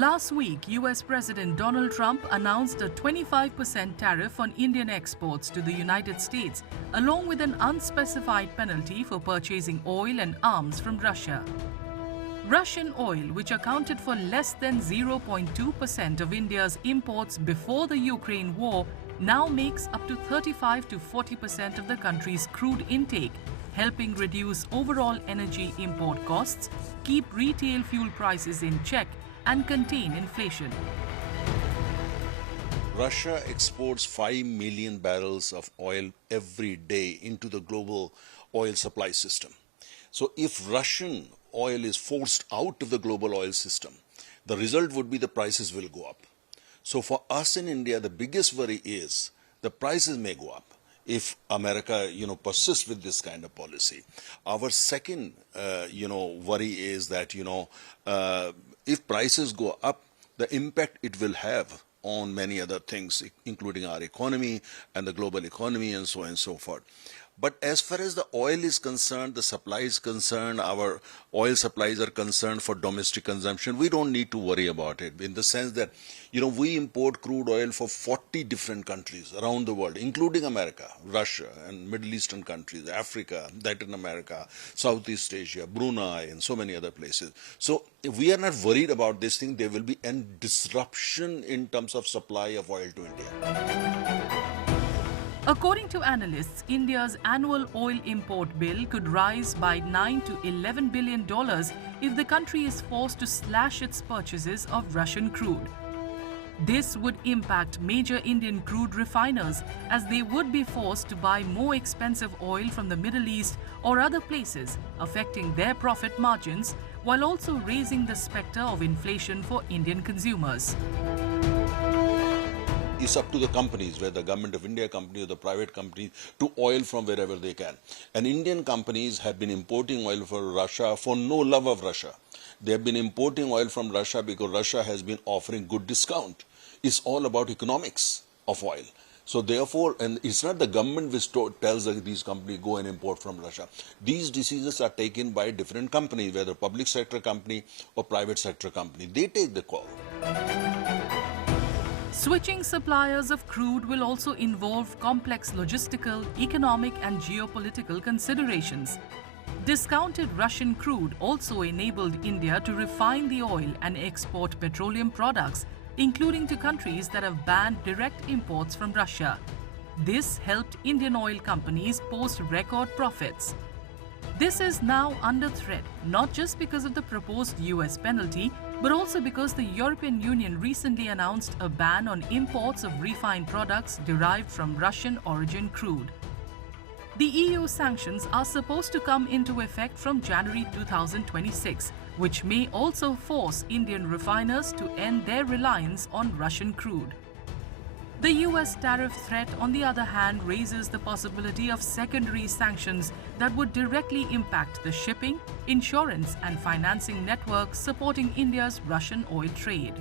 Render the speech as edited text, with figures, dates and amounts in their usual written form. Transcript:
Last week, US President Donald Trump announced a 25% tariff on Indian exports to the United States, along with an unspecified penalty for purchasing oil and arms from Russia. Russian oil, which accounted for less than 0.2% of India's imports before the Ukraine war, now makes up to 35 to 40% of the country's crude intake, helping reduce overall energy import costs, keep retail fuel prices in check, and contain inflation. Russia exports 5 million barrels of oil every day into the global oil supply system. So if Russian oil is forced out of the global oil system, the result would be the prices will go up. So for us in India, the biggest worry is the prices may go up if America, persists with this kind of policy. Our second, worry is that, if prices go up, the impact it will have on many other things, including our economy and the global economy and so on and so forth. But as far as the oil is concerned, the supply is concerned, our oil supplies are concerned for domestic consumption, we don't need to worry about it, in the sense that, we import crude oil for 40 different countries around the world, including America, Russia, and Middle Eastern countries, Africa, Latin America, Southeast Asia, Brunei, and so many other places. So if we are not worried about this thing, there will be a disruption in terms of supply of oil to India. According to analysts, India's annual oil import bill could rise by $9 to $11 billion if the country is forced to slash its purchases of Russian crude. This would impact major Indian crude refiners, as they would be forced to buy more expensive oil from the Middle East or other places, affecting their profit margins, while also raising the specter of inflation for Indian consumers. It's up to the companies, whether the Government of India company or the private company, to oil from wherever they can. And Indian companies have been importing oil for Russia for no love of Russia. They have been importing oil from Russia because Russia has been offering good discount. It's all about economics of oil. So therefore, and it's not the government which tells these companies go and import from Russia. These decisions are taken by different companies, whether public sector company or private sector company. They take the call. Switching suppliers of crude will also involve complex logistical, economic, and geopolitical considerations. Discounted Russian crude also enabled India to refine the oil and export petroleum products, including to countries that have banned direct imports from Russia. This helped Indian oil companies post record profits. This is now under threat, not just because of the proposed US penalty, but also because the European Union recently announced a ban on imports of refined products derived from Russian origin crude. The EU sanctions are supposed to come into effect from January 2026, which may also force Indian refiners to end their reliance on Russian crude. The US tariff threat, on the other hand, raises the possibility of secondary sanctions that would directly impact the shipping, insurance, and financing networks supporting India's Russian oil trade.